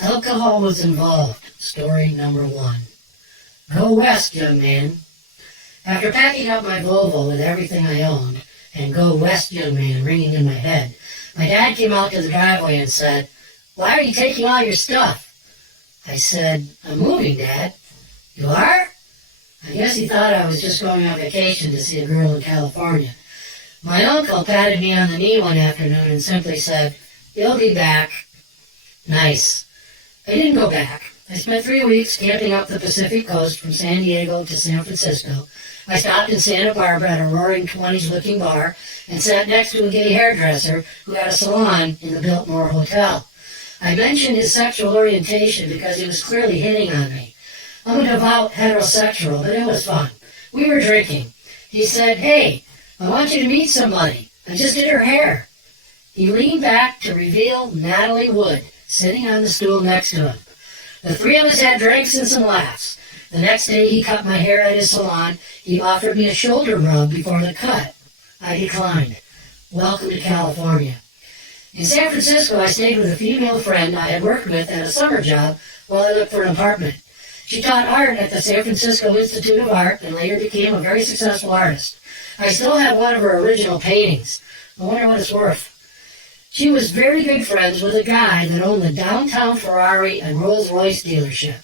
Alcohol was involved. Story number 1. Go west, young man. After packing up my Volvo with everything I owned, and go west, young man, ringing in my head, my dad came out to the driveway and said, "Why are you taking all your stuff?" I said, "I'm moving, Dad." "You are?" I guess he thought I was just going on vacation to see a girl in California. My uncle patted me on the knee one afternoon and simply said, "You'll be back." Nice. I didn't go back. I spent 3 weeks camping up the Pacific coast from San Diego to San Francisco. I stopped in Santa Barbara at a roaring 20s-looking bar and sat next to a gay hairdresser who had a salon in the Biltmore Hotel. I mentioned his sexual orientation because he was clearly hitting on me. I'm a devout heterosexual, but it was fun. We were drinking. He said, "Hey, I want you to meet somebody. I just did her hair." He leaned back to reveal Natalie Wood, sitting on the stool next to him. The three of us had drinks and some laughs. The next day he cut my hair at his salon. He offered me a shoulder rub before the cut. I declined. Welcome to California. In San Francisco, I stayed with a female friend I had worked with at a summer job while I looked for an apartment. She taught art at the San Francisco Institute of Art and later became a very successful artist. I still have one of her original paintings. I wonder what it's worth. She was very good friends with a guy that owned the downtown Ferrari and Rolls-Royce dealership.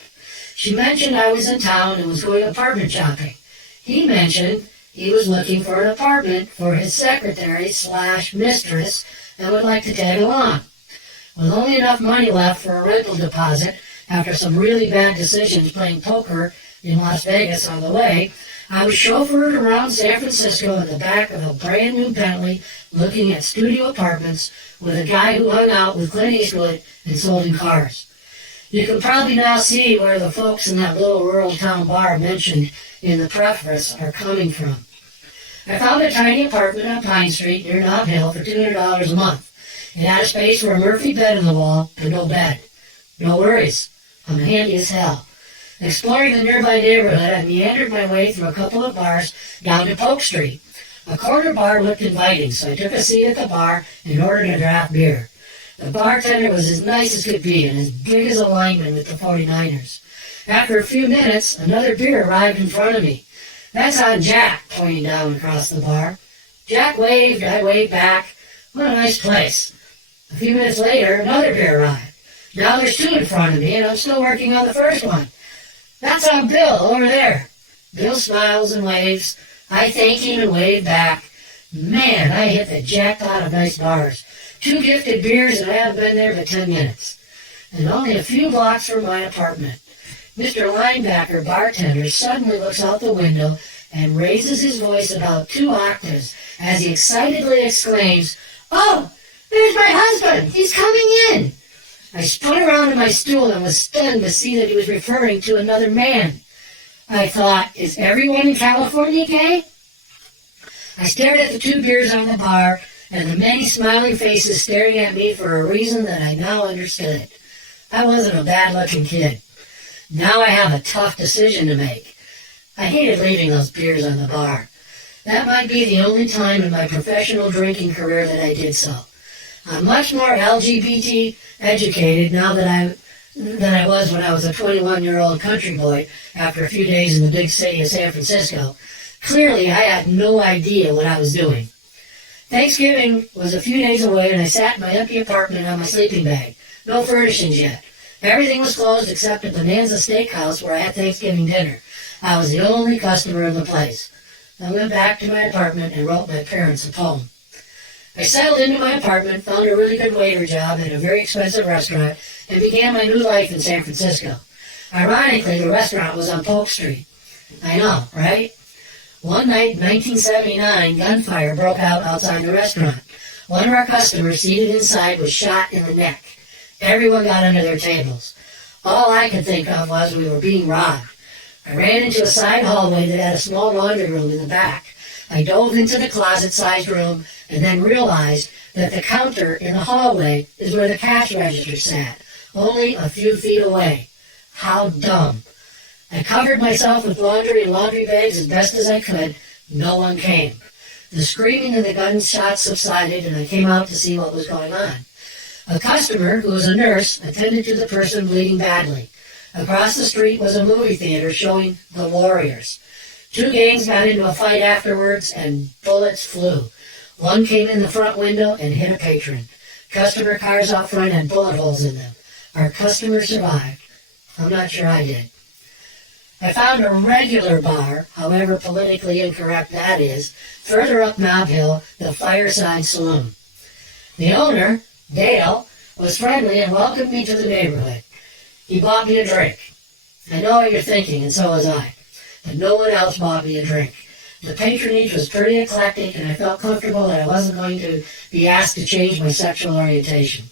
She mentioned I was in town and was going apartment shopping. He mentioned he was looking for an apartment for his secretary/mistress and would like to tag along. With only enough money left for a rental deposit, after some really bad decisions playing poker in Las Vegas on the way, I was chauffeured around San Francisco in the back of a brand new Bentley looking at studio apartments with a guy who hung out with Clint Eastwood and sold him cars. You can probably now see where the folks in that little rural town bar mentioned in the preface are coming from. I found a tiny apartment on Pine Street near Nob Hill for $200 a month. It had a space for a Murphy bed in the wall, but no bed. No worries. I'm handy as hell. Exploring the nearby neighborhood, I meandered my way through a couple of bars down to Polk Street. A corner bar looked inviting, so I took a seat at the bar and ordered a draft beer. The bartender was as nice as could be and as big as a lineman with the 49ers. After a few minutes, another beer arrived in front of me. "That's on Jack," pointing down across the bar. Jack waved, I waved back. What a nice place. A few minutes later, another beer arrived. Now there's two in front of me, and I'm still working on the first one. "That's on Bill, over there." Bill smiles and waves. I thank him and wave back. Man, I hit the jackpot of nice bars. 2 gifted beers, and I haven't been there but 10 minutes. And only a few blocks from my apartment. Mr. Linebacker, bartender, suddenly looks out the window and raises his voice about 2 octaves as he excitedly exclaims, "Oh, there's my husband! He's coming in!" I spun around in my stool and was stunned to see that he was referring to another man. I thought, is everyone in California gay? I stared at the 2 beers on the bar and the many smiling faces staring at me for a reason that I now understood. I wasn't a bad-looking kid. Now I have a tough decision to make. I hated leaving those beers on the bar. That might be the only time in my professional drinking career that I did so. I'm much more LGBT educated now than I was when I was a 21-year-old country boy after a few days in the big city of San Francisco. Clearly, I had no idea what I was doing. Thanksgiving was a few days away, and I sat in my empty apartment on my sleeping bag. No furnishings yet. Everything was closed except a Bonanza Steakhouse where I had Thanksgiving dinner. I was the only customer in the place. I went back to my apartment and wrote my parents a poem. I settled into my apartment, found a really good waiter job at a very expensive restaurant, and began my new life in San Francisco. Ironically, the restaurant was on Polk Street. I know, right? One night in 1979, gunfire broke out outside the restaurant. One of our customers seated inside was shot in the neck. Everyone got under their tables. All I could think of was we were being robbed. I ran into a side hallway that had a small laundry room in the back. I dove into the closet-sized room and then realized that the counter in the hallway is where the cash register sat, only a few feet away. How dumb. I covered myself with laundry and laundry bags as best as I could. No one came. The screaming and the gunshots subsided, and I came out to see what was going on. A customer, who was a nurse, attended to the person bleeding badly. Across the street was a movie theater showing The Warriors. Two gangs got into a fight afterwards, and bullets flew. One came in the front window and hit a patron. Customer cars out front had bullet holes in them. Our customer survived. I'm not sure I did. I found a regular bar, however politically incorrect that is, further up Nob Hill, the Fireside Saloon. The owner, Dale, was friendly and welcomed me to the neighborhood. He bought me a drink. I know what you're thinking, and so was I. But no one else bought me a drink. The patronage was pretty eclectic, and I felt comfortable that I wasn't going to be asked to change my sexual orientation.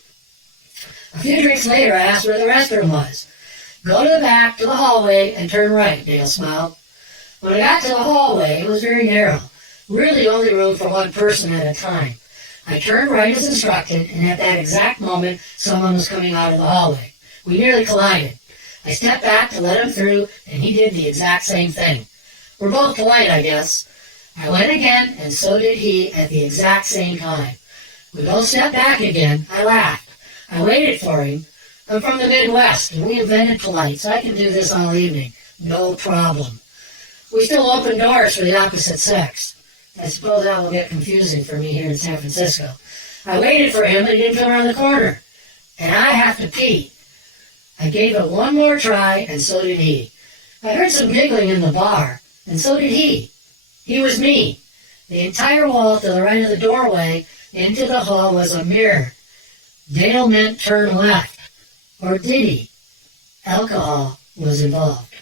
A few drinks later, I asked where the restroom was. Go to the back, to the hallway, and turn right, Dale smiled. When I got to the hallway, it was very narrow, really only room for one person at a time. I turned right as instructed, and at that exact moment, someone was coming out of the hallway. We nearly collided. I stepped back to let him through, and he did the exact same thing. We're both polite, I guess. I went again, and so did he at the exact same time. We both stepped back again. I laughed. I waited for him. I'm from the Midwest, and we invented polite, so I can do this all evening. No problem. We still open doors for the opposite sex. I suppose that will get confusing for me here in San Francisco. I waited for him, but he didn't come around the corner. And I have to pee. I gave it one more try, and so did he. I heard some giggling in the bar, and so did he. He was me. The entire wall to the right of the doorway into the hall was a mirror. Dale meant turn left. Or did he? Alcohol was involved.